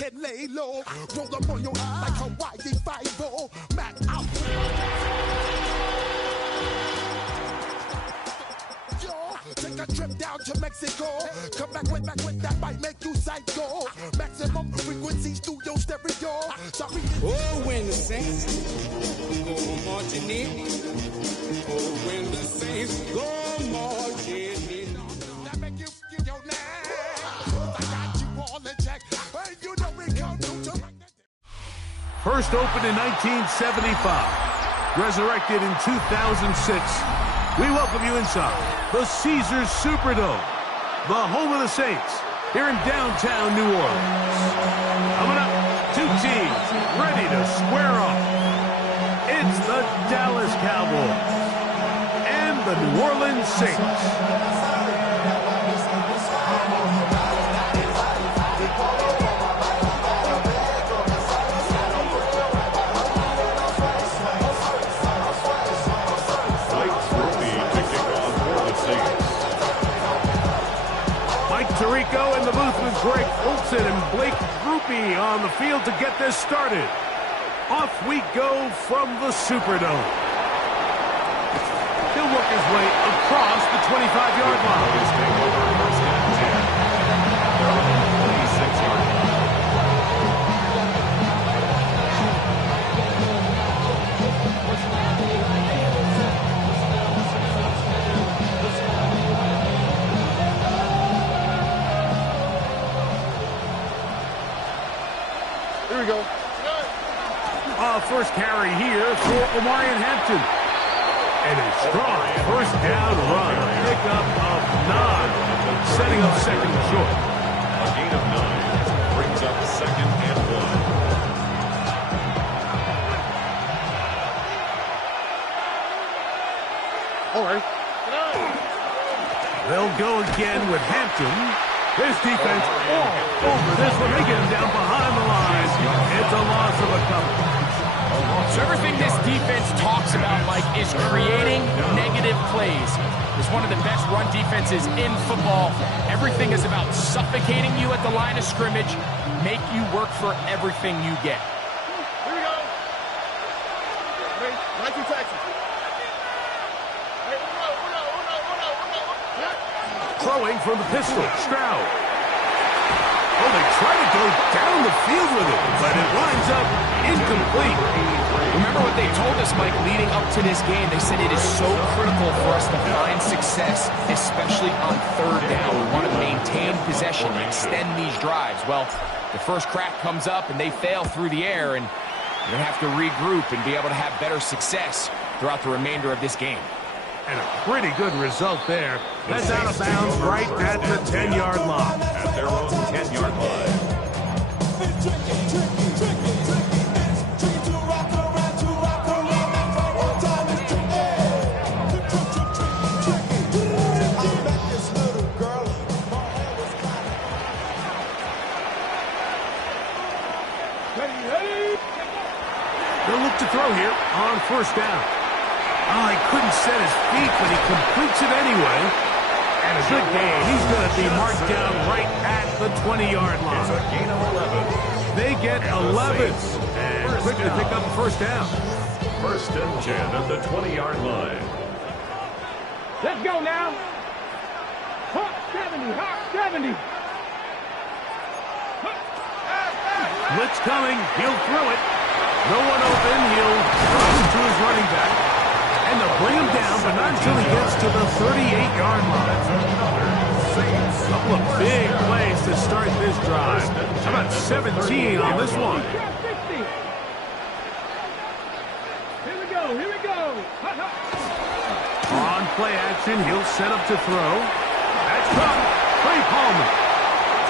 can lay low. Roll up on your eye like Hawaii Five-O. Mac out. Take a trip down to Mexico. Come back with that might make you psycho. Maximum frequency studio stereo. Sorry. Oh, when the Saints go marching in. Oh, when the Saints go marching in. That make you get your name. I got you all in check. Hey, you know we come to. First opened in 1975. Resurrected in 2006. We welcome you inside the Caesars Superdome, the home of the Saints, here in downtown New Orleans. Coming up, two teams ready to square off. It's the Dallas Cowboys and the New Orleans Saints. Tirico in the booth with Greg Olsen and Blake Grupe on the field to get this started. Off we go from the Superdome. He'll work his way across the 25-yard line. Here we go. First carry here for Omarion Hampton. And a strong first down run. A pickup of 9. Setting up second and short. A gain of 9 brings up second and 1. All right. They'll go again with Hampton. His defense all over this one. They get him down behind the line. It's a loss of a couple. So everything this defense talks about, Mike, is creating negative plays. It's one of the best run defenses in football. Everything is about suffocating you at the line of scrimmage, make you work for everything you get. Here we go. Wait, right to Texas. Throwing from the pistol, Stroud. Oh, they try to go down the field with it, but it winds up incomplete. Remember what they told us, Mike, leading up to this game. They said it is so critical for us to find success, especially on third down. We want to maintain possession, extend these drives. Well, the first crack comes up, and they fail through the air, and you're going to have to regroup and be able to have better success throughout the remainder of this game. And a pretty good result there. That's out of bounds right at the 10-yard line. At their own 10-yard line. They'll look to throw here on first down. Oh, he couldn't set his feet, but he completes it anyway. And a good game. He's going to be marked down right at the 20-yard line. It's a gain of 11. They get 11. And quick to pick up a first down. First and 10 at the 20-yard line. Let's go now. Hawk 70, Hawk 70. Blitz coming. He'll throw it. No one open. He'll throw it to his running back. And they'll bring him down, but not until he gets to the 38-yard line. A couple of big plays to start this drive. How about 17 on this one? Here we go, here we go. On play action, he'll set up to throw. That's caught. Trey Palmer.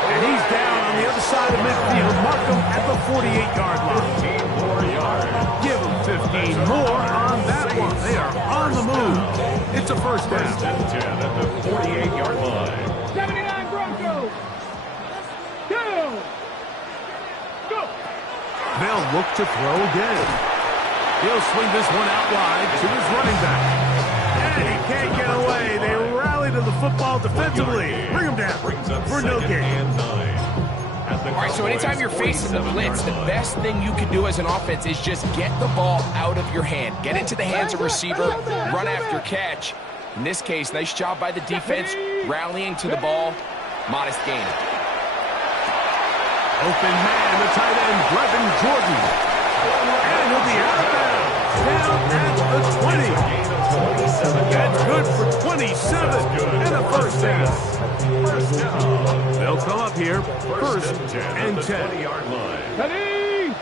And he's down on the other side of midfield. Mark him at the 48-yard line. 15 more yards. Give him 15 more on that one. They are on the move. It's a first down. First and 10 at the 48-yard line. 79 Broncos. Go. Go. They'll look to throw again. He'll swing this one out wide to his running back. And he can't get away. They rally to the football defensively. Bring him down Brings up for no second gain. and 9. At the All right, so anytime you're facing the blitz, the best thing you can do as an offense is just get the ball out of your hand. Get into the hands of receiver, run after catch. In this case, nice job by the defense, rallying to the ball. Modest gain. Open man, the tight end, Brevin Jordan. And he'll be out of bounds. Down at the 20. That's good for 27 and a first down. They'll come up here, first and 10. Ready?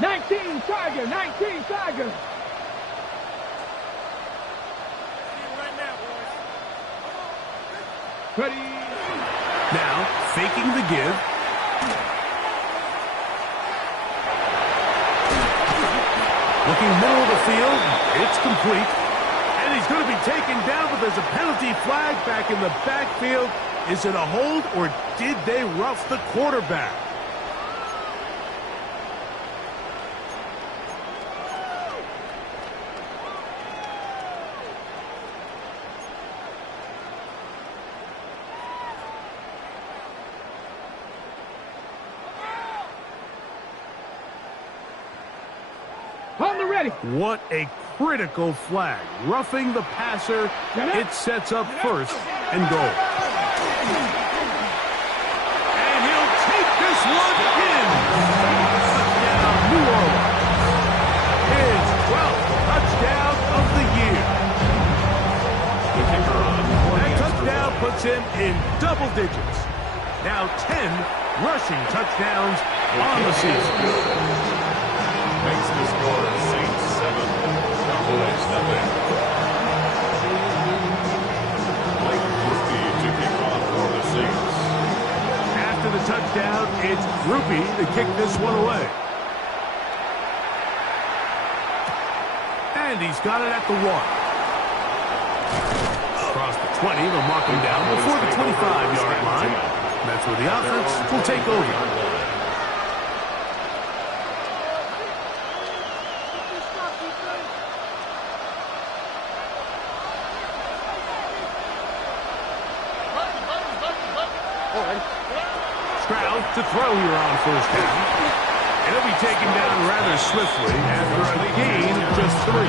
19 Tiger, 19 Tiger. Ready? Now, faking the give. Looking middle of the field, it's complete. And he's going to be taken down, but there's a penalty flag back in the backfield. Is it a hold, or did they rough the quarterback? On the ready. What a critical flag. Roughing the passer, it sets up first and goal. And he'll take this one in. Touchdown, New Orleans. His 12th touchdown of the year. That touchdown puts him in double digits. Now 10 rushing touchdowns on the season. Makes the score Saints 7, Cowboys nothing. Blake Grupe to kick off for the Saints. After the touchdown, it's Grupe to kick this one away. And he's got it at the 1. Across the 20, they'll mark him down before the 25-yard line. That's where the offense will take over. Stroud to throw here on first down. And he'll be taken down rather swiftly after a gain of just 3.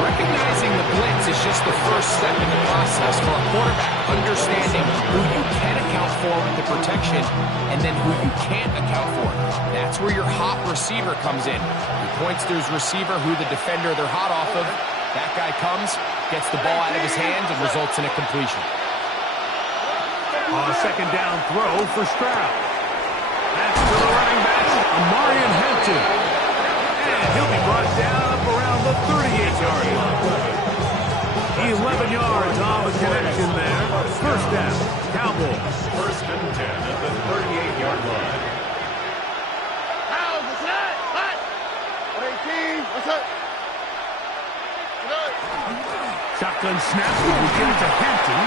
Recognizing the blitz is just the first step in the process for a quarterback, understanding who you can account for with the protection and then who you can't account for. That's where your hot receiver comes in. He points to his receiver who the defender they're hot off of. That guy comes, gets the ball out of his hands, and results in a completion. On a second down throw for Stroud. That's to the running back, Amarian Hampton. And he'll be brought down up around the 38-yard line. 11 yards on the connection there. First down, Cowboys. First and 10 at the 38-yard line. How's the set? Hot. 18. What's up? Shotgun snap will be given to Hampton.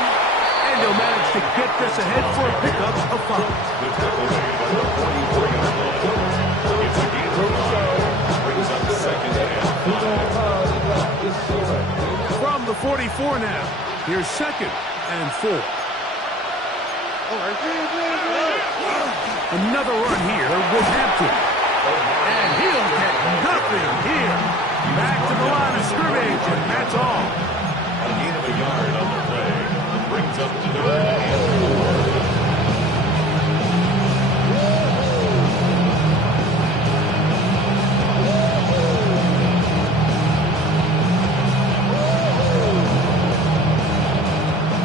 And he'll manage to get this ahead for a pickup of 5. The tackle made at the 44-yard line. It's a gain of 5. Brings up second and 5. From the 44 now, here's second and 4. Another run here with Hampton. And he'll get nothing here. Back to the line of scrimmage, and that's all. A gain of a yard on the play. Brings up to the right.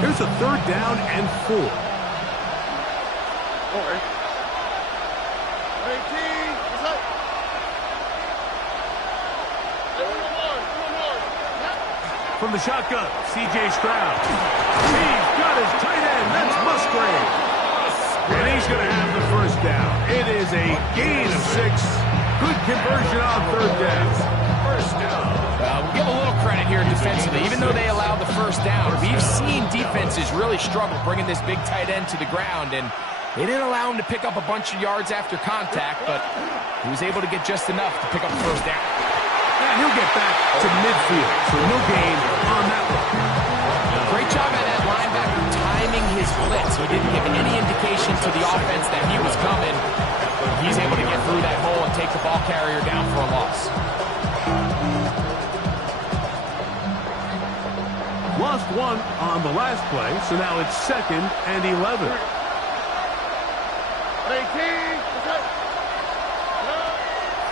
Here's a third down and 4. 18. What's up? From the shotgun, C.J. Stroud. He's got his tight end. That's Musgrave. And he's going to have the first down. It is a gain of 6. Good conversion on third down. First down. We'll give a little credit here defensively. Even though they allowed the first down, we've seen defenses really struggle bringing this big tight end to the ground, and they didn't allow him to pick up a bunch of yards after contact, but he was able to get just enough to pick up the first down. And he'll get back to midfield, so no gain on that one. Great job by that linebacker timing his his blitz. He didn't give any indication to the offense that he was coming. He's able to get through that hole and take the ball carrier down for a loss. Lost one on the last play, so now it's 2nd and 11.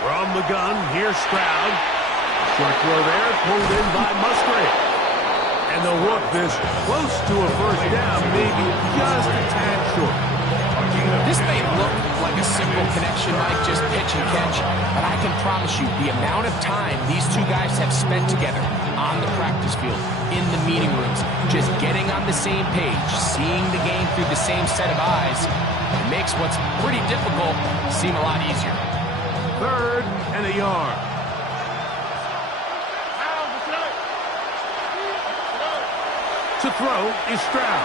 From the gun, here's Stroud. Short throw there, pulled in by Musgrave. And they'll work this close to a first down, maybe just a tad short. This may look like a simple connection, Mike, just pitch and catch, but I can promise you the amount of time these two guys have spent together on the practice field, in the meeting rooms, just getting on the same page, seeing the game through the same set of eyes, it makes what's pretty difficult seem a lot easier. 3rd and a yard. To throw is Stroud.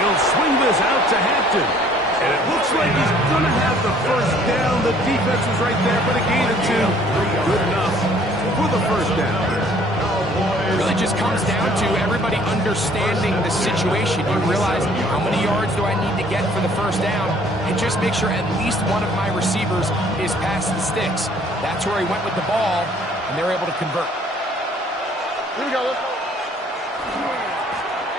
He'll swing this out to Hampton. And it looks like he's going to have the first down. The defense was right there, but a gain of 2. Good enough for the first down. It really just comes down to everybody understanding the situation. You realize how many yards do I need to get for the first down, and just make sure at least one of my receivers is past the sticks. That's where he went with the ball, and they're able to convert. Here we go. Let's go.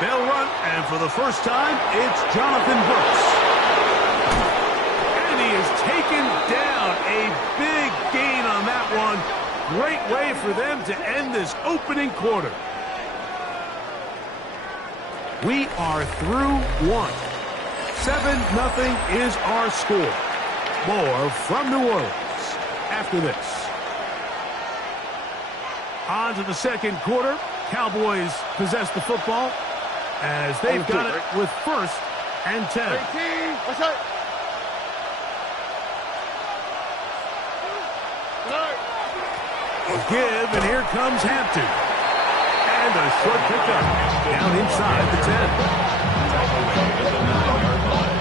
They'll run, and for the first time, it's Jonathan Brooks. And he is taken down. A big gain on that one. Great way for them to end this opening quarter. We are through one. 7-0 is our score. More from New Orleans after this. On to the second quarter. Cowboys possess the football as they've got it with 1st and 10. What's up? A give, and here comes Hampton. And a short pickup down inside the 10. At the 9-yard line.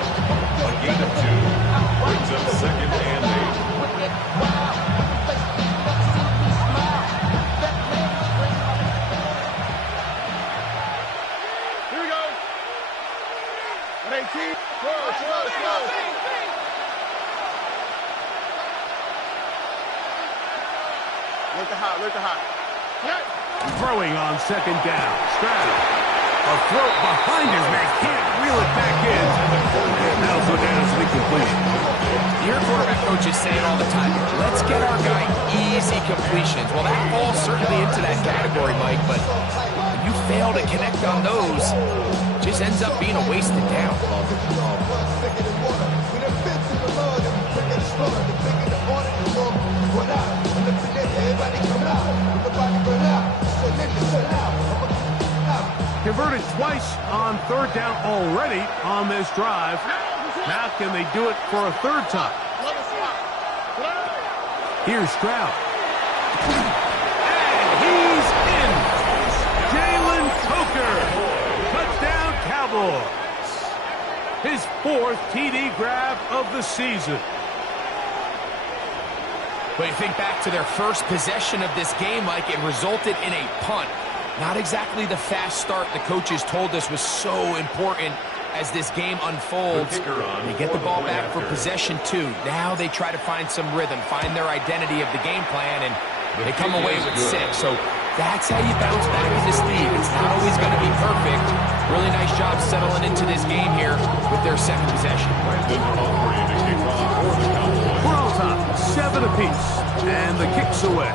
A gain of 2 brings up 2nd and 8. Here we go. 18. Slow. Look the hot. Throwing on 2nd down. Stroud. A throw behind his man. Can't reel it back in. And that'll go down as an incompletion. Your quarterback coaches say it all the time. Let's get our guy easy completions. Well, that falls certainly into that category, Mike, but when you fail to connect on those, it just ends up being a wasted down. Converted twice on 3rd down already on this drive. Now can they do it for a 3rd time? Here's Stroud. And he's in. Jalen Coker. Touchdown Cowboys. His 4th TD grab of the season. But you think back to their first possession of this game, Mike, it resulted in a punt. Not exactly the fast start the coaches told us was so important as this game unfolds. They get the ball back for possession 2. Now they try to find some rhythm, find their identity of the game plan, and they come away with 6. So that's how you bounce back in this league. It's not always going to be perfect. Really nice job settling into this game here with their 2nd possession. We're on top, 7 apiece, and the kick's away.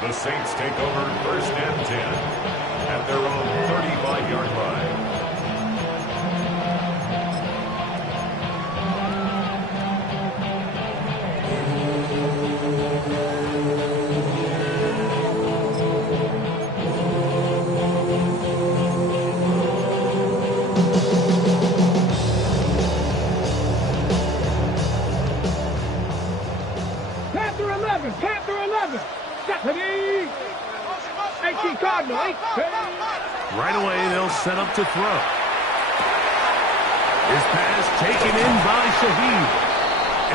The Saints take over 1st and 10 at their own 35-yard line. Panther 11. Stephanie. 18 Cardinal. 18. Right away, they'll set up to throw. His pass taken in by Shaheed.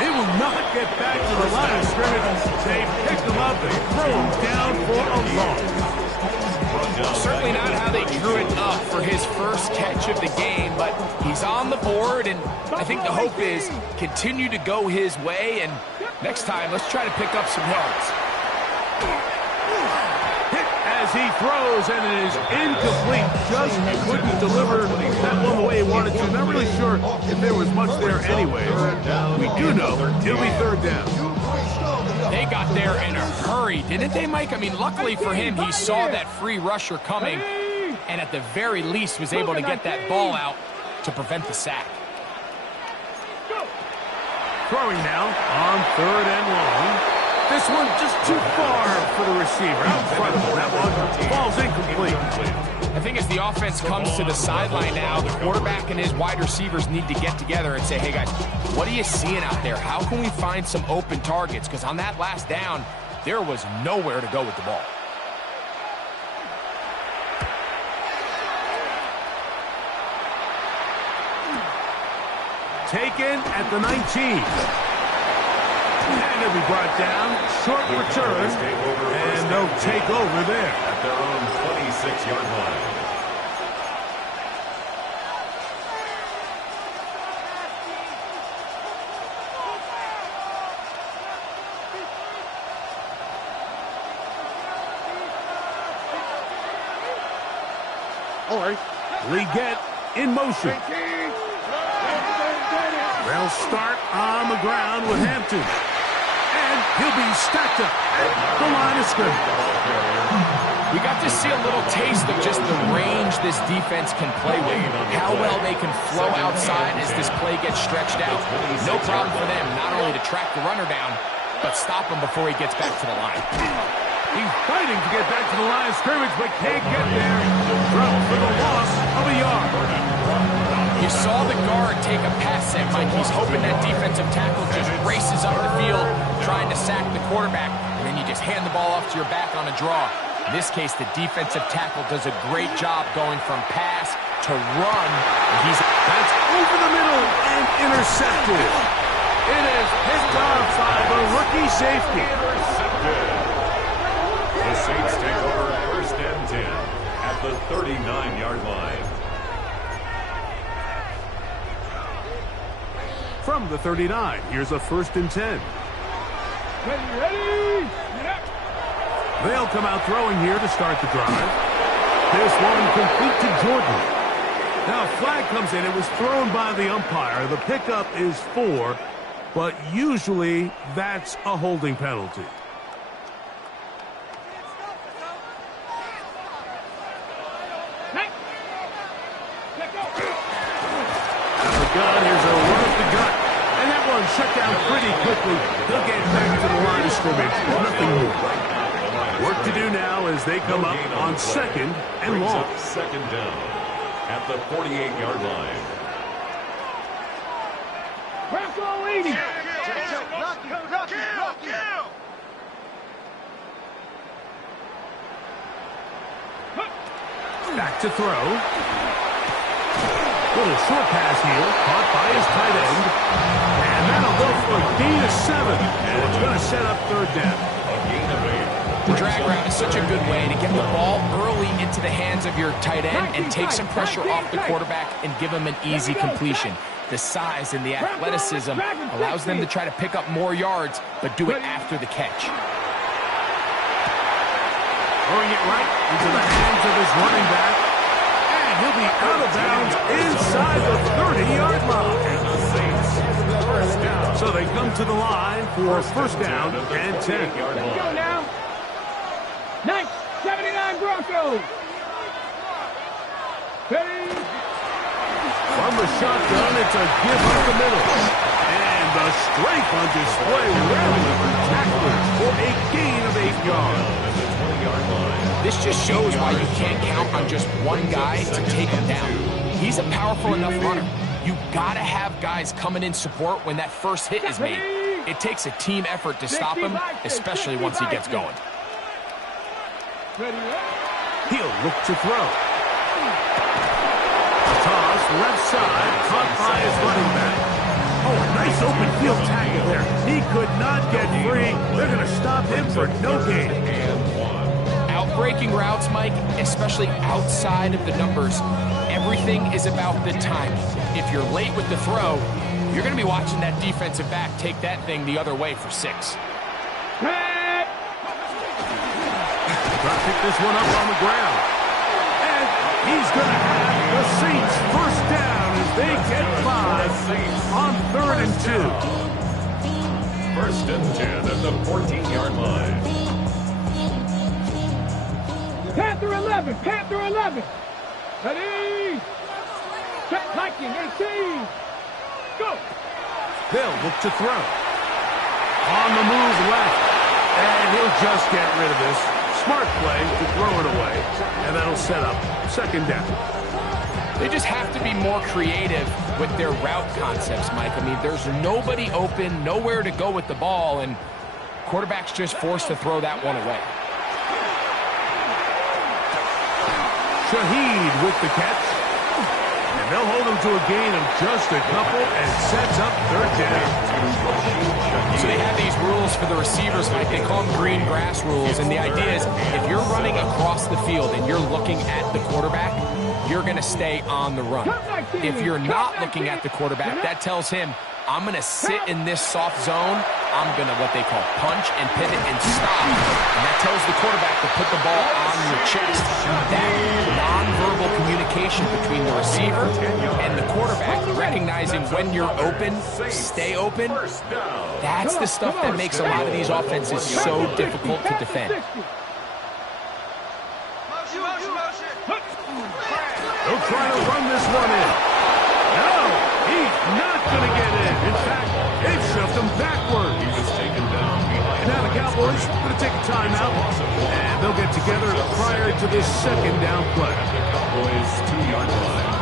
It will not get back to the line of scrimmage. They pick him up and throw him down for a loss. Certainly not how they drew it up for his first catch of the game, but he's on the board, and I think the hope is continue to go his way, and next time, let's try to pick up some yards. Hit as he throws, and it is incomplete. Just couldn't deliver that one the way he wanted to. Not really sure if there was much there anyways. We do know it'll be third down. They got there in a hurry, didn't they, Mike? I mean, luckily for him, he saw that free rusher coming, and at the very least was able to get that ball out to prevent the sack. Throwing now on 3rd and long. This one just too far for the receiver. Out in front of him. That one falls incomplete. I think as the offense comes to the sideline now, the quarterback and his wide receivers need to get together and say, hey, guys, what are you seeing out there? How can we find some open targets? Because on that last down, there was nowhere to go with the ball. Taken at the 19. And it'll be brought down. Short return. And they'll take over there. At their own 26-yard line. All right. Leggett in motion. They'll start on the ground with Hampton. And he'll be stacked up at the line of scrimmage. We got to see a little taste of just the range this defense can play with. How well they can flow outside as this play gets stretched out. No problem for them not only to track the runner down, but stop him before he gets back to the line. He's fighting to get back to the line of scrimmage, but can't get there. Drop for the loss of a yard. You saw the guard take a pass set, Mike. He's hoping that defensive tackle just races up the field trying to sack the quarterback, and then you just hand the ball off to your back on a draw. In this case, the defensive tackle does a great job going from pass to run. That's over the middle and intercepted. It is picked off by the rookie safety. The Saints take over 1st and 10 at the 39-yard line. From the 39, here's a 1st and 10. Ready? They'll come out throwing here to start the drive. This one complete to Jordan. Now a flag comes in. It was thrown by the umpire. The pickup is 4, but usually that's a holding penalty. Here's a run up the gut. And that one shut down pretty quickly. They'll get back to the line of scrimmage. Nothing more. Work to do now as they come up on 2nd and long. 2nd down at the 48-yard line. Bronco leading. Back to throw. Little short pass here, caught by his tight end. And that'll go for a gain of 7. And it's going to set up 3rd down. A gain of 8. The drag route is such a good way to get the ball early into the hands of your tight end and take some pressure off the quarterback and give him an easy completion. The size and the athleticism allows them to try to pick up more yards, but do it after the catch. Throwing it right into the hands of his running back. He'll be out of bounds inside the 30-yard line. So they come to the line for 1st down and 10. Let's go now. 79 Broncos. Ready? From the shotgun, it's a give up the middle. And the strength on display rallying for tacklers for a gain of 8 yards. This just shows why you can't count on just one guy to take him down. He's a powerful enough runner. You gotta have guys coming in support when that first hit is made. It takes a team effort to stop him, especially once he gets going. He'll look to throw. Toss left side, caught by his running back. Oh, a nice open field tackle there. He could not get free. They're going to stop him for no gain. Out breaking routes, Mike, especially outside of the numbers, everything is about the timing. If you're late with the throw, you're going to be watching that defensive back take that thing the other way for 6. Trying to pick this one up on the ground. And he's going to have the Saints first down as they get 5 on 3rd and 2. 1st and 10 at the 14-yard line. Panther 11, Panther 11. Ready? Check Viking 18. Go. They'll look to throw. On the move left. And he'll just get rid of this. Smart play to throw it away. And that'll set up 2nd down. They just have to be more creative with their route concepts, Mike. I mean, there's nobody open, nowhere to go with the ball, and quarterback's just forced to throw that one away. Shaheed with the catch. And they'll hold him to a gain of just a couple and sets up 3rd down. So they have these rules for the receivers, Mike. They call them green grass rules, and the idea is if you're running across the field and you're looking at the quarterback, you're going to stay on the run. If you're not looking at the quarterback, that tells him, I'm going to sit in this soft zone. I'm going to what they call punch and pivot and stop. And that tells the quarterback to put the ball on your chest. That nonverbal communication between the receiver and the quarterback, recognizing when you're open, stay open, that's the stuff that makes a lot of these offenses so difficult to defend. They'll try to run this one in. No, he's not going to get in. In fact, they've shoved him backward. He was taken down behind. Now the Cowboys going to take a timeout, and they'll get together prior to this 2nd down play. The Cowboys 2-yard line.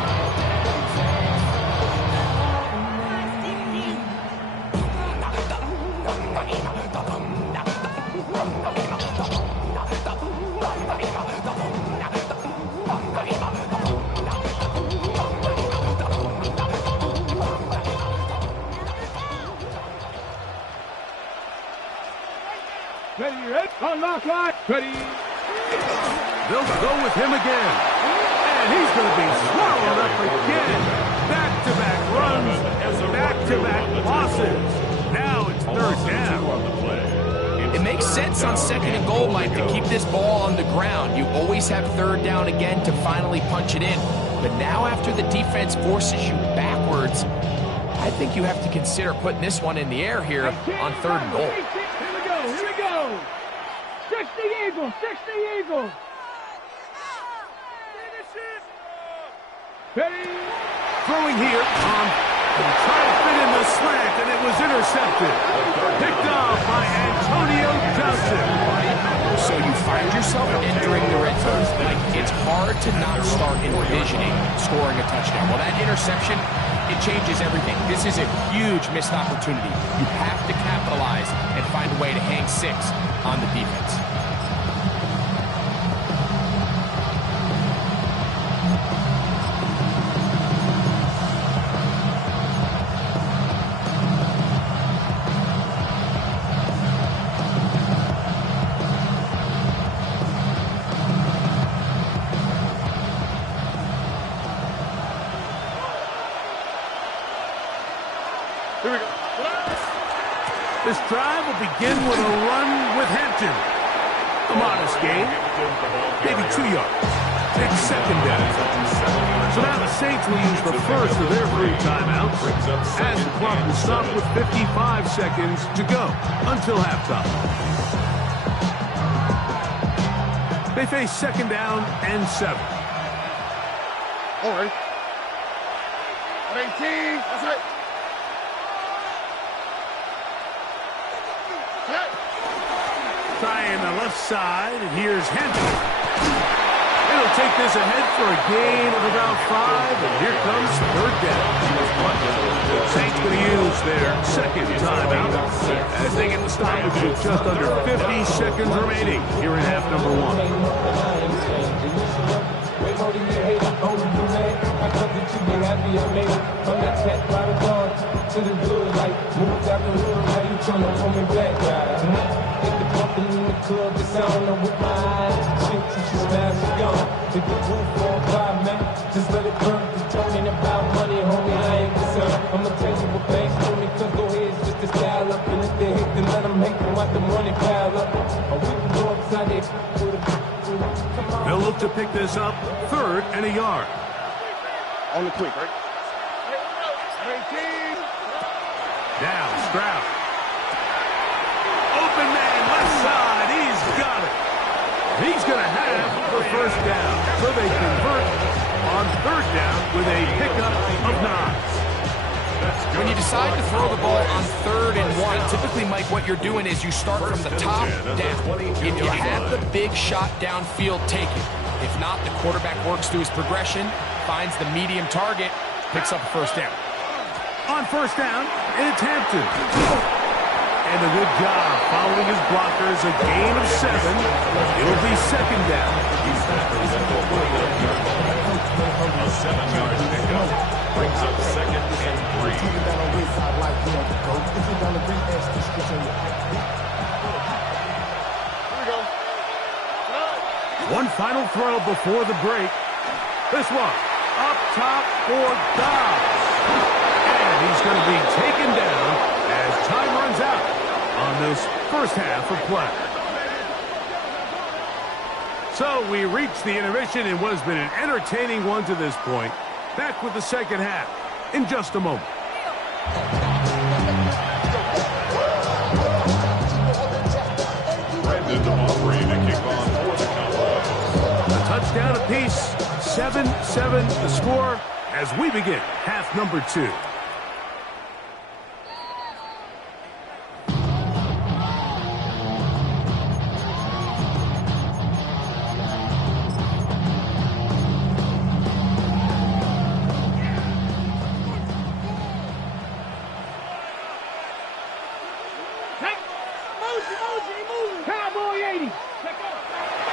Ready, ready? Unlock line. Ready. They'll go with him again. And he's going to be swallowed up again. Back-to-back runs and back-to-back losses. Now it's 3rd down. It makes sense on 2nd and goal, Mike, to keep this ball on the ground. You always have 3rd down again to finally punch it in. But now after the defense forces you backwards, I think you have to consider putting this one in the air here on 3rd and goal. Here we go. 60 Eagles, 60 Eagles. Ready? Throwing here on trying to fit in the slant, and it was intercepted. Picked off by Antonio Johnson. So you find yourself entering the red zone. Like, it's hard to not start envisioning scoring a touchdown. Well, that interception, it changes everything. This is a huge missed opportunity. You have to capitalize and find a way to hang 6 on the defense. This drive will begin with a run with Hampton. A modest gain, maybe 2 yards. It's 2nd down. So now the Saints will use the first of their 3 timeouts as the clock will stop with 55 seconds to go until halftime. They face 2nd down and 7. All right. 18. That's right. Trying the left side, and here's Hampton. It'll take this ahead for a gain of about 5, and here comes 3rd down. Saints going to use their 2nd timeout as they get the stoppage with just under 50 seconds remaining here in half number 1. should be happy I made it. From that cat by the dawn to the good life. Moved out the hood, now you tryna pull me back, right? Hit the bumpin' in the club, the sound of with my eyes. Chick, she smash, she gone. Hit the roof for a 5, man. Just let it burn. Talking about money, homie, I ain't concerned. I'ma tell you what banks do me, cause go ahead, it's just a style up. And if they hate, then let them hate, then let the money pile up. Or we can go upside there with a They'll look to pick this up, 3rd and a yard. On the quick, right? Down, Stroud. Open man, left side, he's got it. He's going to have the first down. So they convert on 3rd down with a pickup of 9. When you decide to throw the ball on 3rd and 1, typically, Mike, what you're doing is you start from the top down. If you have the big shot downfield, take it. If not, the quarterback works through his progression, finds the medium target, picks up a first down. On 1st down, it's Hampton. And a good job following his blockers, a gain of 7. It'll be 2nd down. A 7-yard pickup brings up 2nd and 3. One final throw before the break. This one, up top for Dobbs. And he's going to be taken down as time runs out on this first half of play. So we reach the intermission in what has been an entertaining one to this point. Back with the second half in just a moment. Brandon DeMaury to kick off for the Cowboys. A touchdown apiece, 7-7 the score as we begin half number 2.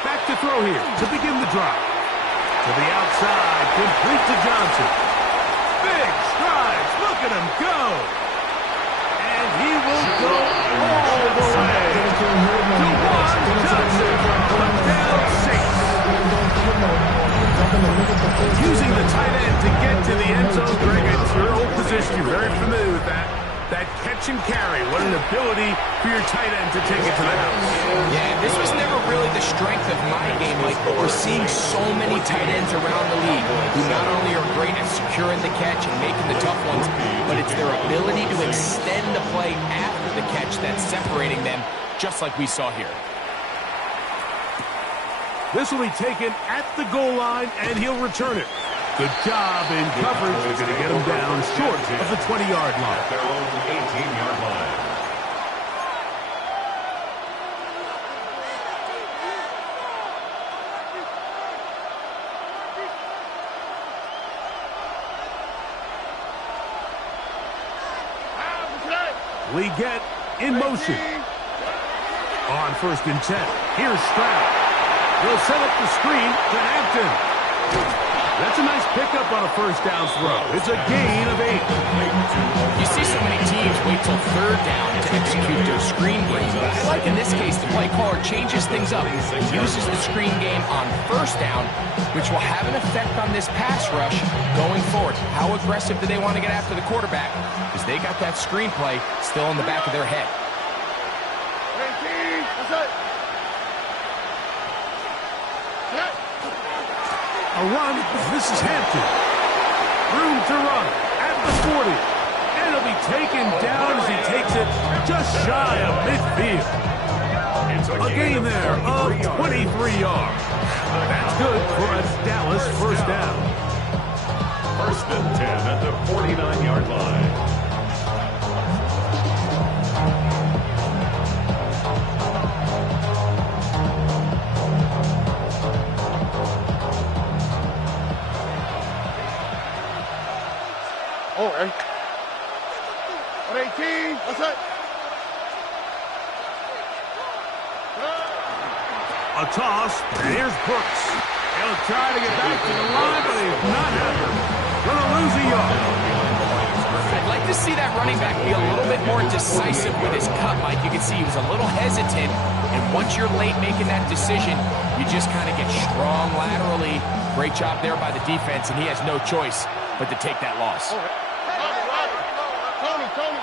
Back to throw here to begin the drive. To the outside, complete to Johnson. Big strides, look at him go. And he will go all the way. Juwan Johnson, touchdown 6. Using the tight end to get to the end zone, Greg, it's your old position. You're very familiar with that. That catch and carry, what an ability for your tight end to take it to the house. Yeah, this was never really the strength of my game, Mike, but we're seeing so many tight ends around the league who not only are great at securing the catch and making the tough ones, but it's their ability to extend the play after the catch that's separating them, just like we saw here. This will be taken at the goal line, and he'll return it. Good job in coverage. They're going to get him down short of the 20-yard line. At their own 18-yard line. We get in motion. On 1st and 10. Here's Stroud. They'll set up the screen to Hampton. That's a nice pickup on a first down throw. It's a gain of 8. You see so many teams wait till 3rd down to execute their screen game. I like in this case, the play caller changes things up. He uses the screen game on 1st down, which will have an effect on this pass rush going forward. How aggressive do they want to get after the quarterback? Because they got that screen play still in the back of their head. A run. This is Hampton. Room to run at the 40. And he'll be taken down as he takes it just shy of midfield. A gain there of 23 yards. That's good for a Dallas first down. 1st and 10 at the 49-yard line. Oh, right. 18. What's that? A toss, and here's Brooks. He'll try to get back to the line, but he's not happy. Gonna a yard. I'd like to see that running back be a little bit more decisive with his cut, Mike. You can see he was a little hesitant, and once you're late making that decision, you just kind of get strong laterally. Great job there by the defense, and he has no choice but to take that loss. Tony.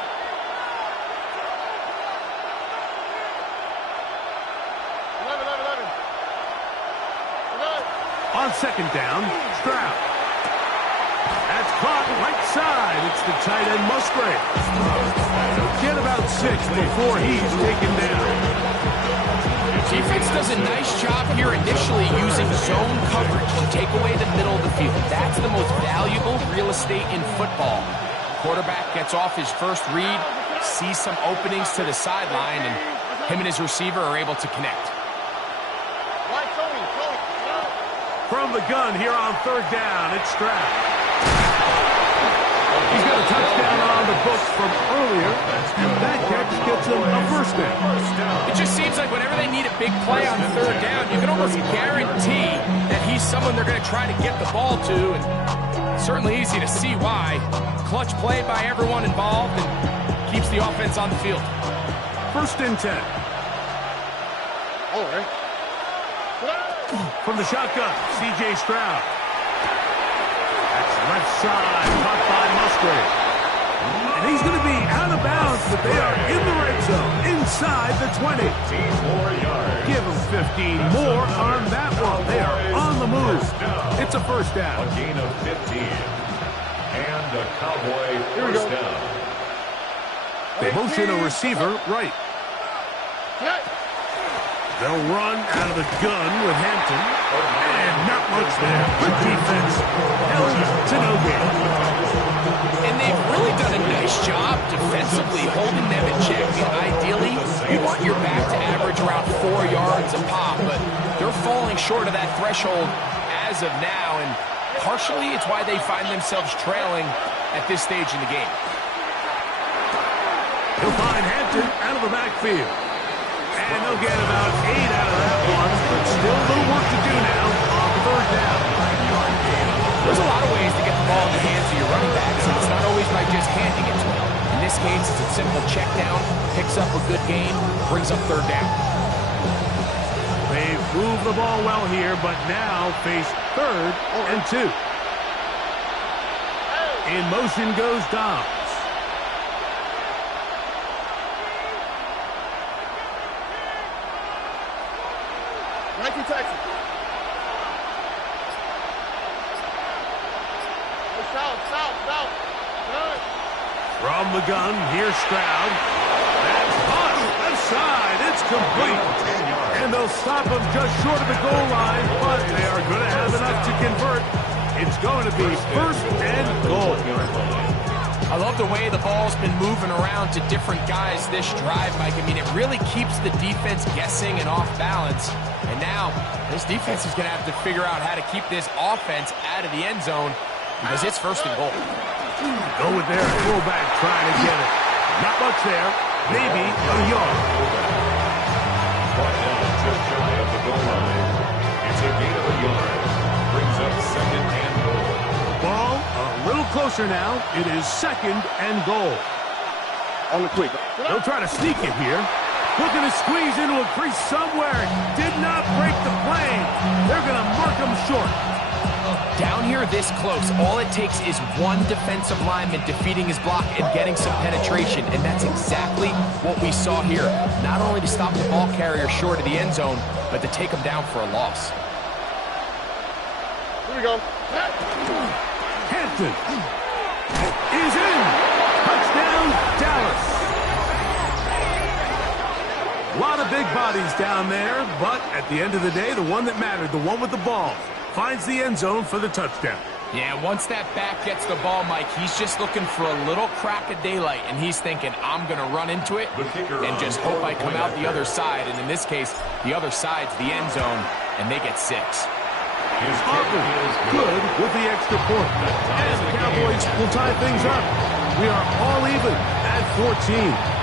On second down, Stroud. That's caught right side. It's the tight end Musgrave. Get about 6 before he's taken down. Defense does a nice job here initially using zone coverage to take away the middle of the field. That's the most valuable real estate in football. Quarterback gets off his first read, sees some openings to the sideline, and him and his receiver are able to connect. From the gun here on third down, it's Stroud. He's got a touchdown on the books from earlier, and that catch gets him a first down. It just seems like whenever they need a big play on third down, you can almost guarantee that he's someone they're going to try to get the ball to, and it's certainly easy to see why. Clutch play by everyone involved and keeps the offense on the field. First and 10. All right. From the shotgun, C.J. Stroud. That's left side, caught by Musgrave. And he's going to be out of bounds, but they are in the red zone, inside the 20. 15 more yards. Give them 15 more on that one. They are on the move. It's a first down. A gain of 15. And the Cowboy first down. They motion a receiver right. They'll run out of the gun with Hampton. And not much there. Good defense. Held to no gain. And they've really done a nice job defensively holding them in check. I mean, ideally, you want your back to average around 4 yards a pop, but they're falling short of that threshold as of now, and partially it's why they find themselves trailing at this stage in the game. He'll find Hampton out of the backfield. And they'll get about 8 out of that one, but still a little work to do now on third down. There's a lot of ways to get the ball in the hands of your running backs, and it's not always by just handing it to them. In this case, it's a simple check down, picks up a good gain, brings up third down. They've moved the ball well here, but now face 3rd and 2. In motion goes Dobbs. Texas. South. From the gun, here's Stroud. That's hot. Left side. It's complete. And they'll stop him just short of the goal line, but they are going to have enough to convert. It's going to be first and goal. I love the way the ball's been moving around to different guys this drive, Mike. I mean, it really keeps the defense guessing and off balance. And now, this defense is going to have to figure out how to keep this offense out of the end zone because it's first and goal. Go with their fullback trying to get it. Not much there. Maybe a yard. Brought down just shy of the goal line. It's a gain of a yard. Brings up second and goal. Ball a little closer now. It is second and goal. On the quick. They'll try to sneak it here. Looking to squeeze into a crease somewhere. Did not break the plane. They're going to mark him short. Down here this close, all it takes is one defensive lineman defeating his block and getting some penetration, and that's exactly what we saw here. Not only to stop the ball carrier short of the end zone, but to take him down for a loss. Here we go. Hampton is in. Touchdown, Dallas. A lot of big bodies down there, but at the end of the day, the one that mattered, the one with the ball, finds the end zone for the touchdown. Yeah, once that back gets the ball, Mike, he's just looking for a little crack of daylight, and he's thinking, I'm going to run into it and just hope I come out the other side. And in this case, the other side's the end zone, and they get 6. Harper is good with the extra point. And the Cowboys will tie things up. We are all even at 14.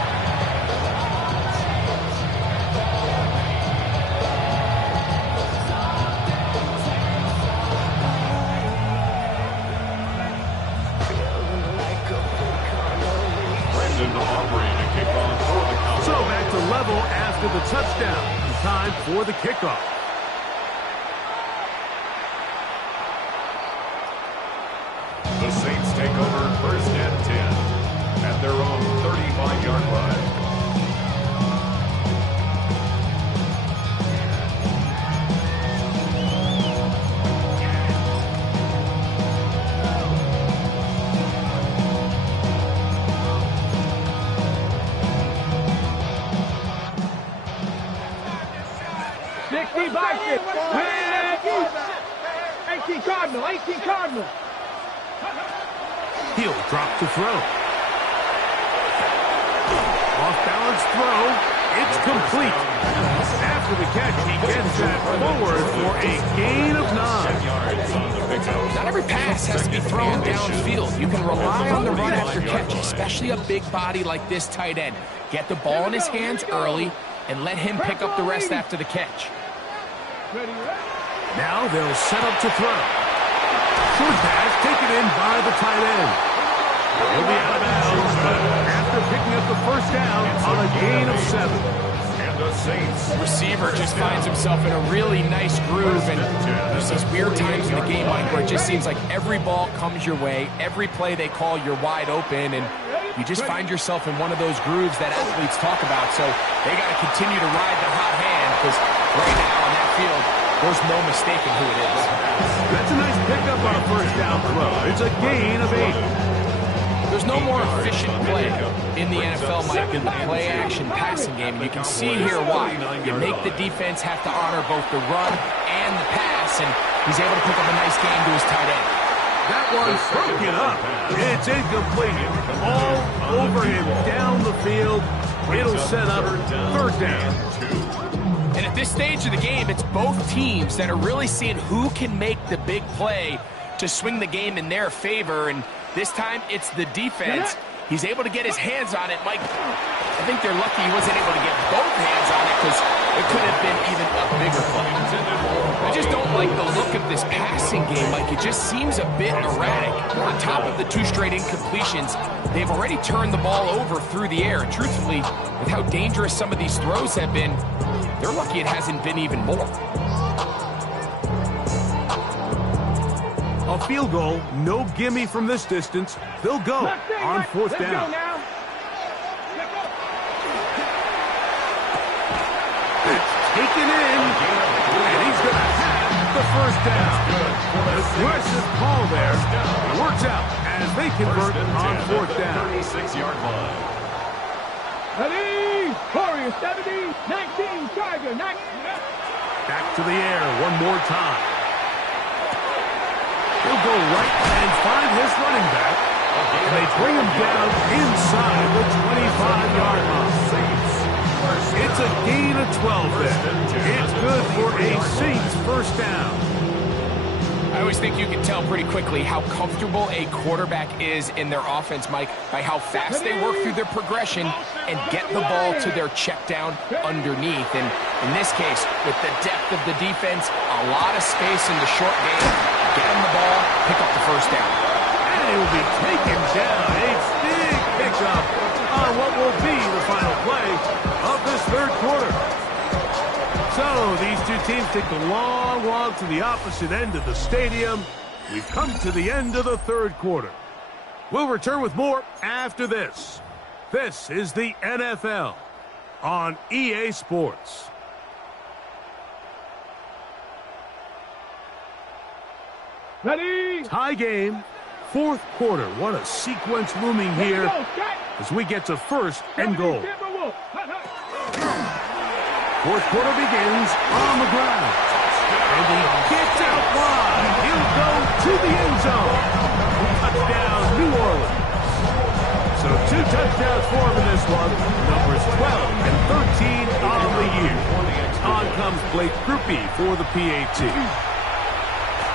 Brandon Aubrey to kick off for the Cowboys. So back to level after the touchdown. Time for the kickoff. The Saints take over 1st and 10 at their own 35-yard line. Boxes. 18 Cardinal, 18 Cardinal. He'll drop to throw. Off-balance throw. It's complete. After the catch, he gets that forward for a gain of 9. Not every pass has to be thrown downfield. You can rely on the run after catch, especially a big body like this tight end. Get the ball in his hands early and let him pick up the rest after the catch. Now they'll set up to throw. Short pass taken in by the tight end. He'll be out of bounds, but after picking up the first down on a gain of 7. And the Saints. The receiver just finds himself in a really nice groove, and there's those weird times in the game, Mike, where it just seems like every ball comes your way, every play they call, you're wide open, and you just find yourself in one of those grooves that athletes talk about. So they got to continue to ride the hot hand, because right now on that field, there's no mistaking who it is. That's a nice pickup on a first down throw. It's a gain of 8. There's no more efficient play in the NFL, Mike, than the play-action passing game. You can see here why. You make the defense have to honor both the run and the pass, and he's able to pick up a nice gain to his tight end. That one's broken up. It's incomplete. All over him down the field. It'll set up 3rd down. And at this stage of the game, it's both teams that are really seeing who can make the big play to swing the game in their favor, and this time it's the defense. He's able to get his hands on it. Mike, I think they're lucky he wasn't able to get both hands on it, because it could have been even a bigger play. I just don't like the look of this passing game, Mike. It just seems a bit erratic. On top of the 2 straight incompletions, they've already turned the ball over through the air. And truthfully, with how dangerous some of these throws have been, they're lucky it hasn't been even more. A field goal, no gimme from this distance. They'll go on 4th down. It's taken in, and he's going to have the first down. Aggressive call there. It works out as they convert on 4th down. 36-yard line. Ready, Warriors 70, 19, Tiger, 19. Back to the air one more time. He'll go right and find his running back. And they bring him down inside the 25-yard line. It's a gain of 12 there. It's good for a Saints first down. I always think you can tell pretty quickly how comfortable a quarterback is in their offense, Mike, by how fast they work through their progression and get the ball to their check down underneath. And in this case, with the depth of the defense, a lot of space in the short game, get him the ball, pick up the first down. And he will be taken down. A big pickup on what will be the final play of this 3rd quarter. So these 2 teams take the long walk to the opposite end of the stadium. We've come to the end of the 3rd quarter. We'll return with more after this. This is the NFL on EA Sports. Ready? Tie game, 4th quarter. What a sequence looming here as we get to 1st and goal. 4th quarter begins on the ground. And he gets out wide. He'll go to the end zone. Touchdown, New Orleans. So 2 touchdowns for him in this one. Numbers 12 and 13 on the year. On comes Blake Grupe for the PAT.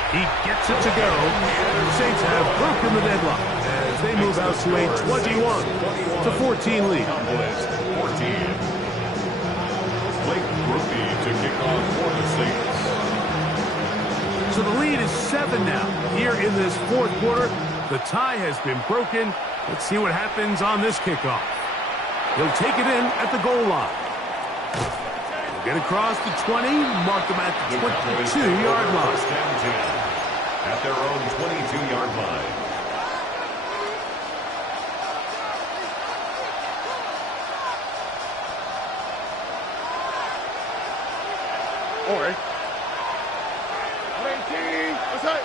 He gets it to go. The Saints have broken the deadlock as they move out to a 21-14 lead. 14. Blake Grupe to kick off for the Saints. So the lead is 7 now. Here in this 4th quarter, the tie has been broken, Let's see what happens on this kickoff. He'll take it in at the goal line. He'll get across the 20, mark them at the 22-yard line. First and 10 at their own 22-yard line. All right. 18. What's that?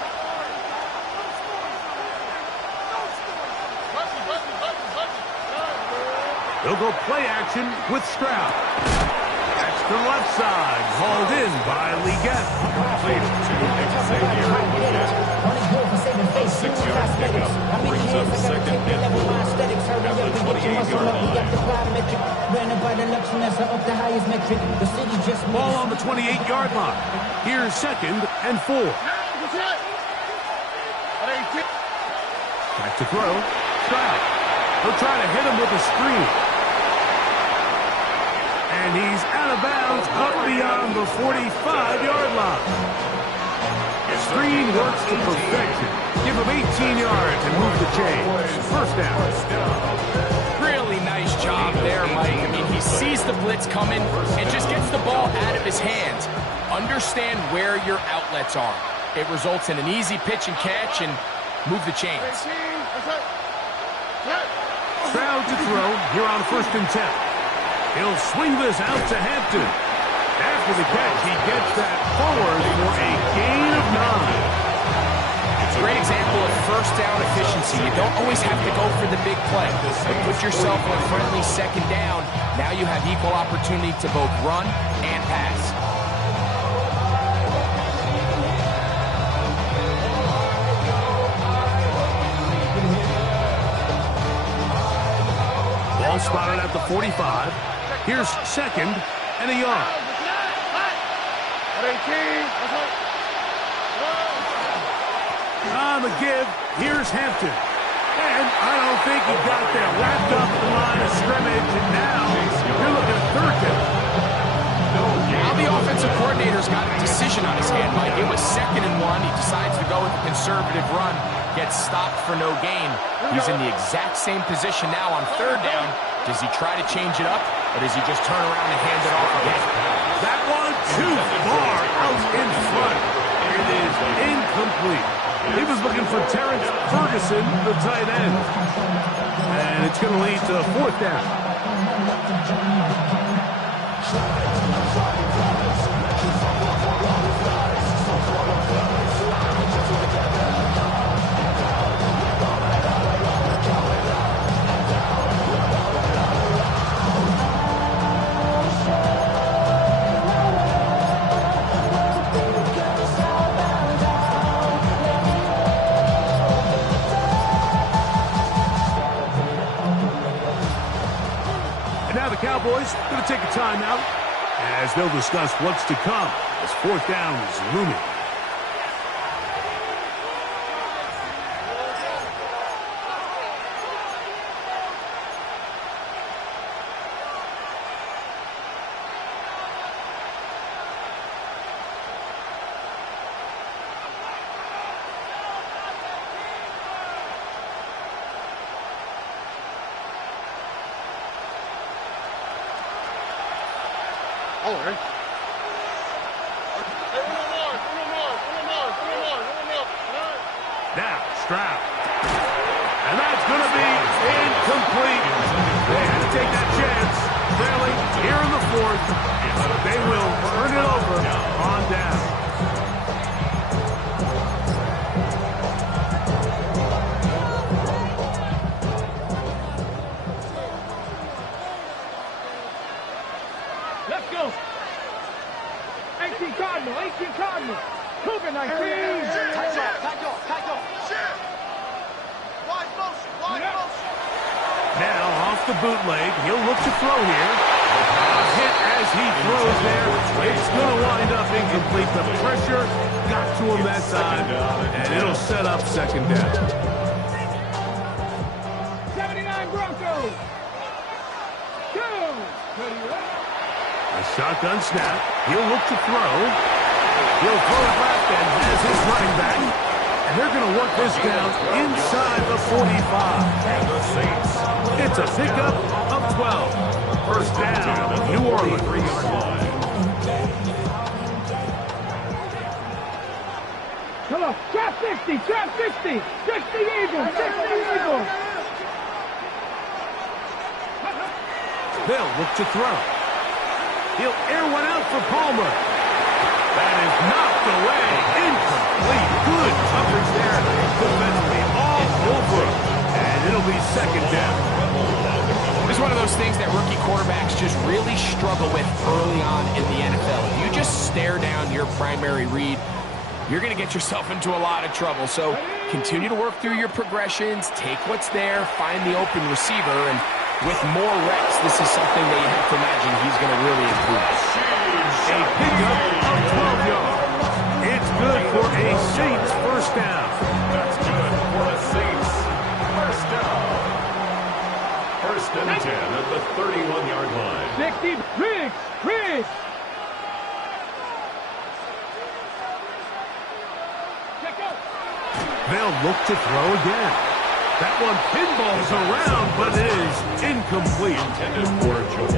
He'll go play action with Stroud. That's to the left side, hauled in by Legette. Completed to Xavier Legette. A 6-yard pickup brings up second and 4 at the 28-yard line. Ball on the 28-yard line. Here's second and 4. Back to throw. Stroud. He'll try to hit him with a screen. And he's out of bounds up beyond the 45-yard line. Screen works to perfection. Give him 18 yards and move the chains. First down. Really nice job there, Mike. I mean, he sees the blitz coming and just gets the ball out of his hands. Understand where your outlets are. It results in an easy pitch and catch and move the chains. Stroud to throw here on 1st and 10. He'll swing this out to Hampton. After the catch, he gets that forward for a gain of 9. Great example of first down efficiency. You don't always have to go for the big play, but put yourself in a friendly second down. Now you have equal opportunity to both run and pass. Ball spotted at the 45. Here's second and a yard. On the give, here's Hampton. And I don't think he got there. Wrapped up the line of scrimmage, and now you're looking at 3rd down. Now the offensive coordinator's got a decision on his hand, Mike. It was 2nd and 1. He decides to go with a conservative run. Gets stopped for no gain. He's in the exact same position now on 3rd down. Does he try to change it up, or does he just turn around and hand it off again? That one too far out in front. It is incomplete. He was looking for Terrence Ferguson, the tight end. And it's going to lead to 4th down. Cowboys going to take a timeout as they'll discuss what's to come as 4th down is looming. All right. Now, Stroud. And that's going to be incomplete. They had to take that chance. Trailing here in the 4th. They will turn it over on down. Let's go. 18 Cardinal, 18 Cardinal. Cougar 19. Now off the bootleg, he'll look to throw here. A hit as he throws there. It's going to wind up incomplete. The pressure got to him that time, and it'll set up 2nd down. 79 Broncos. 2. A shotgun snap. He'll look to throw. He'll throw it left and has his running back. And they're going to work this down inside the 45. It's a pickup of 12. First down, New Orleans. 3-yard line. Come on, trap 60, trap 60. 60 Eagles, 60 Eagles. They'll look to throw. He'll air one out for Palmer. That is knocked away. Incomplete. Good coverage there. Defensively all over him. And it'll be second down. It's one of those things that rookie quarterbacks just really struggle with early on in the NFL. If you just stare down your primary read, you're going to get yourself into a lot of trouble. So continue to work through your progressions, take what's there, find the open receiver, and with more reps, this is something that you have to imagine he's going to really improve. A pickup of 12 yards. It's good for a Saints first down. That's good for the Saints. First down. First and 10 at the 31-yard line. 60, Riggs. Check out. They'll look to throw again. That one pinballs around, but it is incomplete.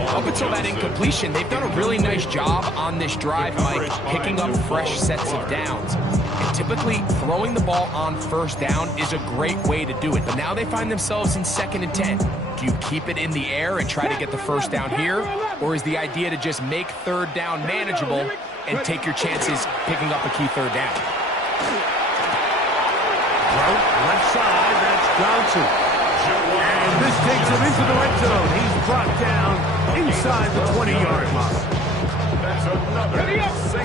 Up until that incompletion, they've done a really nice job on this drive, Mike, picking up fresh sets of downs. And typically, throwing the ball on first down is a great way to do it. But now they find themselves in 2nd and 10. Do you keep it in the air and try to get the first down here? Or is the idea to just make third down manageable and take your chances picking up a key third down? Left side, that's Johnson. And this takes him into the red zone. He's brought down inside the 20-yard line. That's another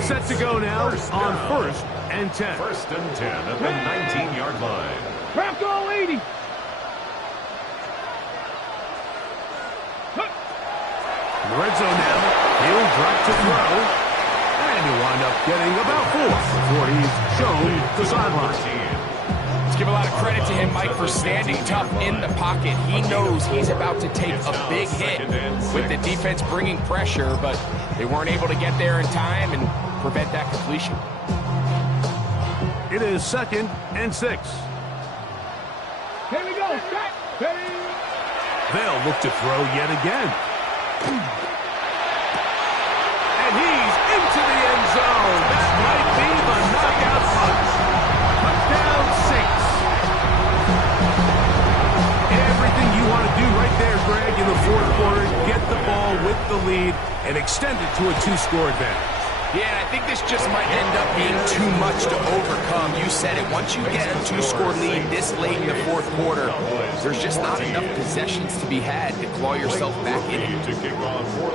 Set to go now on 1st and 10. 1st and 10 at the 19-yard line. Trap goal 80. In the red zone now. He'll drop to throw. And he'll wind up getting about 4 before he's shown the sideline. Let's give a lot of credit to him, Mike, for standing tough in the pocket. He knows he's about to take a big hit with the defense bringing pressure, but they weren't able to get there in time and prevent that completion. It is 2nd and 6. Here we go. Set. They'll look to throw yet again. And he's into the end zone. That might be the knockout punch. Touchdown Saints. Everything you want to do right there, Greg, in the 4th quarter, get the ball with the lead and extend it to a 2-score advantage. Yeah, and I think this just might end up being too much to overcome. You said it. Once you get a 2-score lead this late in the 4th quarter, there's just not enough possessions to be had to claw yourself back in it.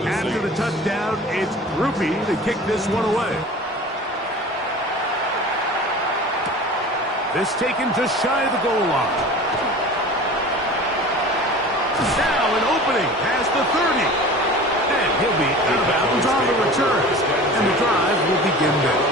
After the touchdown, it's Grupe to kick this one away. This taken just shy of the goal line. Now an opening past the 30. And he'll be out of bounds on the return. And the drive will begin there.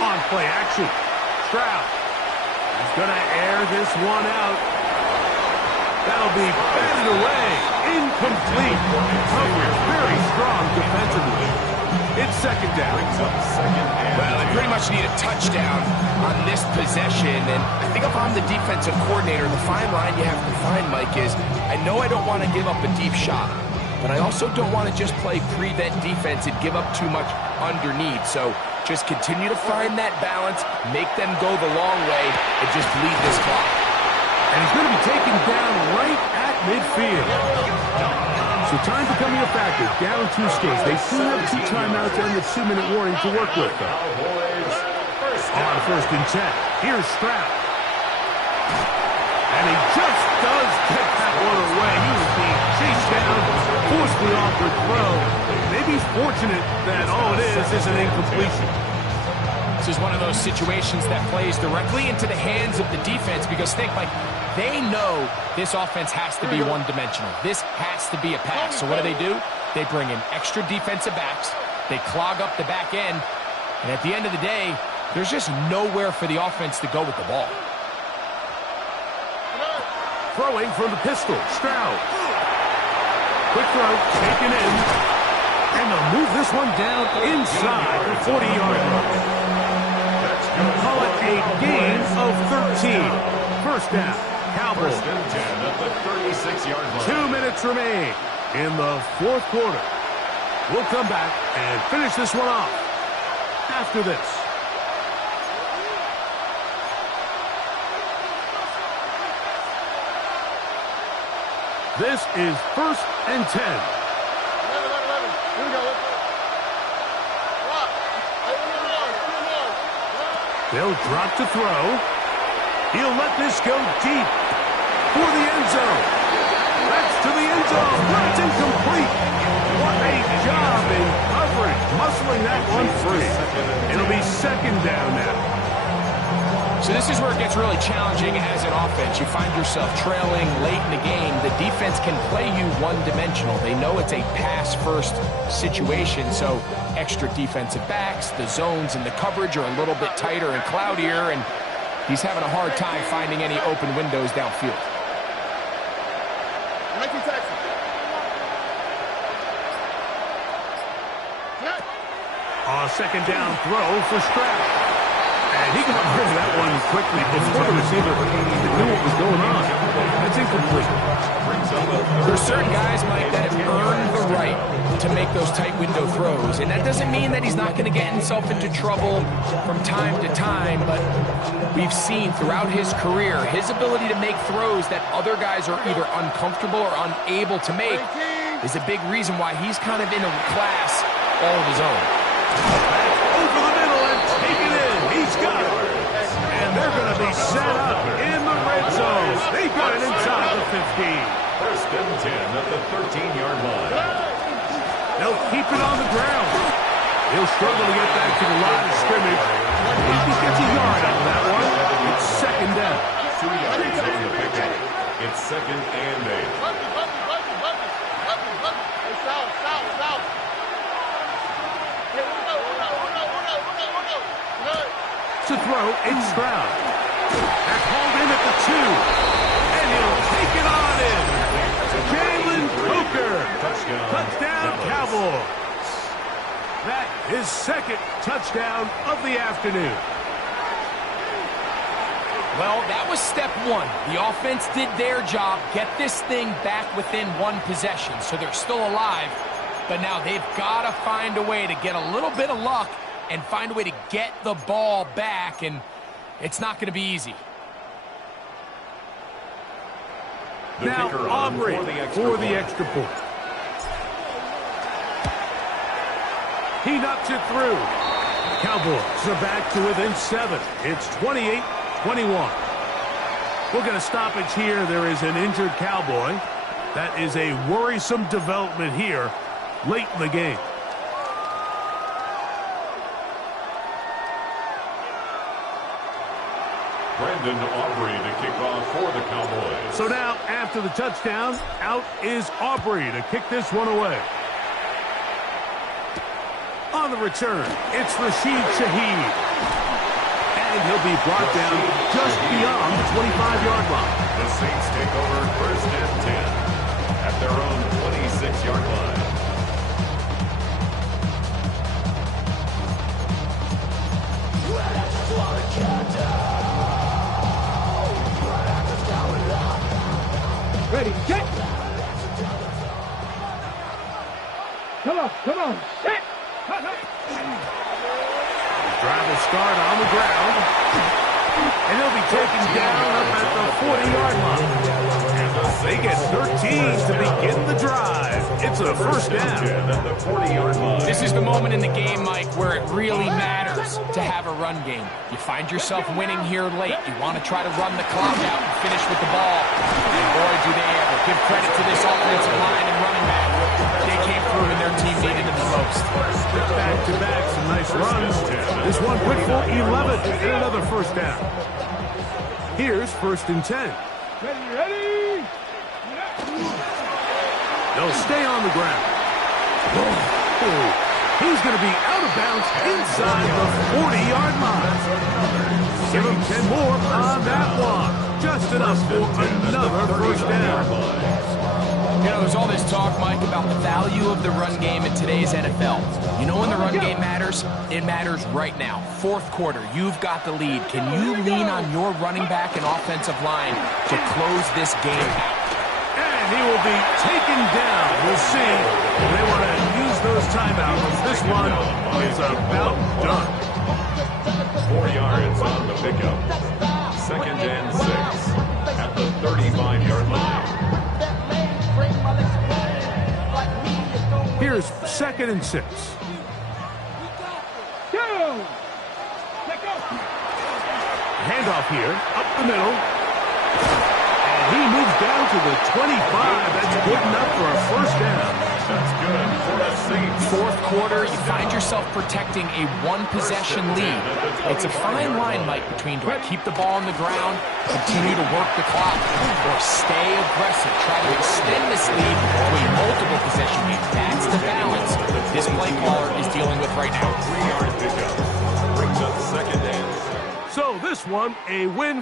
On play action. Stroud. He's going to air this one out. That'll be batted away. Incomplete. Coverage very strong defensively. It's 2nd down. Well, they pretty much need a touchdown on this possession. And I think if I'm the defensive coordinator, the fine line you have to find, Mike, is I know I don't want to give up a deep shot, but I also don't want to just play prevent defense and give up too much underneath. So just continue to find that balance, make them go the long way, and just bleed this clock. And he's going to be taken down right at midfield. So time becoming a factor. Down 2 scores. They still have 2 timeouts and a 2-minute warning to work with. On 1st and 10. Here's Stroud. And he just does get that one away. He was being chased down, forced the awkward throw. Maybe he's fortunate that all it is an incompletion. This is one of those situations that plays directly into the hands of the defense because think, like, they know this offense has to be one-dimensional. This has to be a pass. So what do? They bring in extra defensive backs. They clog up the back end. And at the end of the day, there's just nowhere for the offense to go with the ball. Throwing from the pistol, Stroud. Quick throw, taken in. And they'll move this one down inside the 40-yard line. Call it a gain of 13. First down, Cowboys. First and 10 at the 36-yard line. 2 minutes remain in the fourth quarter. We'll come back and finish this one off after this. This is first and 10. 11. Here we go. They'll drop to throw. He'll let this go deep for the end zone. That's to the end zone. That's incomplete. What a job in coverage, muscling that one free. It'll be second down now. So this is where it gets really challenging as an offense. You find yourself trailing late in the game. The defense can play you one-dimensional. They know it's a pass-first situation, so extra defensive backs, the zones and the coverage are a little bit tighter and cloudier, and he's having a hard time finding any open windows downfield. Mikey Jackson. Second down throw for Stroud. And he got rid of that one quickly before the receiver knew what was going on. That's incomplete. There's certain guys, Mike, that have earned the right to make those tight window throws. And that doesn't mean that he's not going to get himself into trouble from time to time. But we've seen throughout his career, his ability to make throws that other guys are either uncomfortable or unable to make is a big reason why he's kind of in a class all of his own. Over the middle and taken in. He's got it. And they're going to be set up in the red zone. They've got it inside the 15. First and 10 at the 13-yard line. They'll keep it on the ground. He'll struggle to get back to the line of scrimmage. He gets a yard out of that one. It's second down. 2 yards on the pickup. It's second and 8. To throw, it's Stroud. They're called in at the 2. And he'll take it on in. Jalen Coker. Touchdown, Cowboys. That is second touchdown of the afternoon. Well, that was step one. The offense did their job, get this thing back within one possession, so they're still alive. But now they've got to find a way to get a little bit of luck and find a way to get the ball back, and it's not going to be easy. Now Aubrey for the extra point. He knocks it through. Cowboys are back to within 7. It's 28-21. We'll get a stoppage here. There is an injured Cowboy. That is a worrisome development here late in the game. Brandon Aubrey to kick off for the Cowboys. So now, after the touchdown, out is Aubrey to kick this one away. On the return, it's Rashid Shaheed. And he'll be brought down just beyond the 25-yard line. The Saints take over first and 10 at their own 26-yard line. Ready, get! Come on, set! Drive will start on the ground. And he'll be taken down up at the 40-yard line. They get 13 to begin the drive. It's a first down. At the 40-yard line. This is the moment in the game, Mike, where it really matters to have a run game. You find yourself winning here late. You want to try to run the clock out and finish with the ball. And boy, do they ever. Give credit to this offensive line and running back. They came through and their team needed them the most. Back-to-back, some nice runs. This one quick for 11 and another first down. Here's first and 10. Ready! They'll stay on the ground. Oh, he's going to be out of bounds inside the 40-yard line. Give him 10 more on that one. Just enough for another first down. You know, there's all this talk, Mike, about the value of the run game in today's NFL. You know when the run game matters? It matters right now. Fourth quarter, you've got the lead. Can you lean on your running back and offensive line to close this game out? And he will be taken down. We'll see. They want to use those timeouts. This one is about done. 4 yards on the pickup. 2nd and 6 at the 35-yard line. Here's 2nd and 6. Handoff here, up the middle. And he moves down to the 25. That's good enough for a first down. That's good for a Saints. Fourth quarter, you find yourself protecting a one-possession lead. It's a fine line, Mike, between do I keep the ball on the ground, continue to work the clock, or stay aggressive, try to extend this lead to a multiple possession game. That's the balance this play caller is dealing with right now. 3-yard pickup brings up 2nd and 6. So this one, a win